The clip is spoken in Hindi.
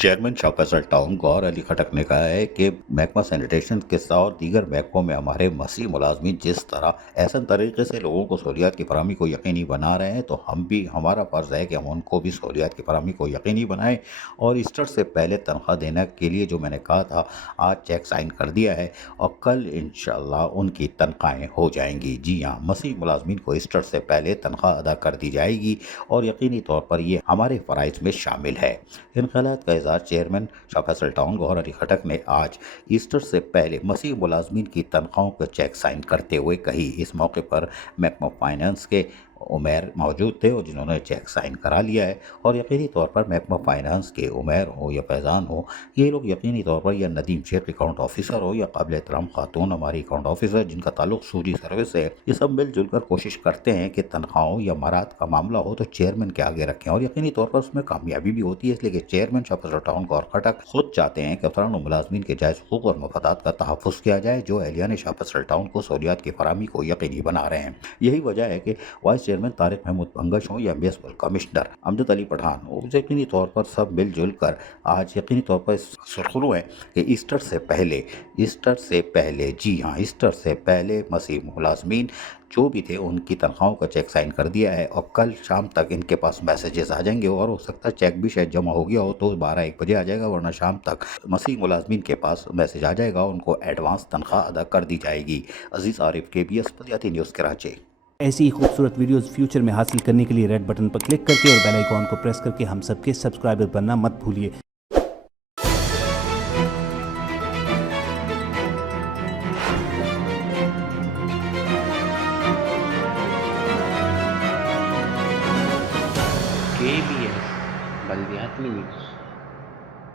चेयरमैन शॉकसल टाउन गौहर अली खटक ने कहा है कि महकमा सैनिटेशन के साथ दीगर महकमों में हमारे मसीह मुलाजमीन जिस तरह ऐसा तरीके से लोगों को सहूलियात की फरहमी को यकीनी बना रहे हैं, तो हम भी हमारा फ़र्ज़ है कि हम उनको भी सहूलियात की फरहमी को यकीनी बनाएं। और ईस्टर से पहले तनख्वाह देने के लिए जो मैंने कहा था, आज चेक साइन कर दिया है और कल इंशाअल्लाह उनकी तनख्वाहें हो जाएंगी। जी हाँ, मसीह मुलाजमीन को ईस्टर से पहले तनख्वाह अदा कर दी जाएगी और यकीनी तौर पर ये हमारे फ़राइज़ में शामिल है। इनकलात का इज़हार चेयरमैन शाह फैसल टाउन गौहर अली खटक ने आज ईस्टर से पहले मसीह मुलाजमीन की तनख्वाहों के चेक साइन करते हुए कही। इस मौके पर महकमा फाइनेंस के उमैर मौजूद थे और जिन्होंने चेक साइन करा लिया है। और यकीनी तौर पर महकमा फाइनेंस के उमैर हो या फैज़ान हो, ये लोग यकीनी तौर पर या नदीम शेख अकाउंट ऑफिसर हो या काबिल एहतराम खातून हमारी अकाउंट ऑफिसर जिनका ताल्लुक सूजी सर्विस है, ये सब मिलजुल कर कोशिश करते हैं कि तनख्वाहों या मराद का मामला हो तो चेयरमैन के आगे रखें और यकीनी तौर पर उसमें कामयाबी भी होती है। इसलिए कि चेयरमैन शाह फैसल टाउन गौहर खटक खुद चाहते हैं कि अफसरान और मुलाजमीन के जायज़ हुकूक और मफादात का तहफ़्फ़ुज़ किया जाए, जो एहलियान शाह फैसल टाउन को सहूलियात की फरहमी को यकीनी बना रहे हैं। यही वजह है कि वाइस चेयरमैन तारिक महमूद पंगश हो या म्युनिसिपल कमिश्नर अमजद अली पठान हो, यकीनी तौर पर सब मिलजुल कर आज यकीनी तौर पर सुरखरू हैं कि ईस्टर से पहले जी हाँ, ईस्टर से पहले मसीह मुलाजमीन जो भी थे उनकी तनख्वाहों का चेक साइन कर दिया है और कल शाम तक इनके पास मैसेजेस आ जाएंगे और हो सकता है चेक भी शायद जमा हो गया हो तो 12-1 बजे आ जाएगा, वरना शाम तक मसीह मुलाजमीन के पास मैसेज आ जाएगा, उनको एडवांस तनख्वाह अदा कर दी जाएगी। अजीज़ आरिफ, KBS पतियाती न्यूज़ कराची। ऐसी ही खूबसूरत वीडियोस फ्यूचर में हासिल करने के लिए रेड बटन पर क्लिक करके और बेल आइकॉन को प्रेस करके हम सबके सब्सक्राइबर बनना मत भूलिए। KBS बल्दियाती न्यूज़।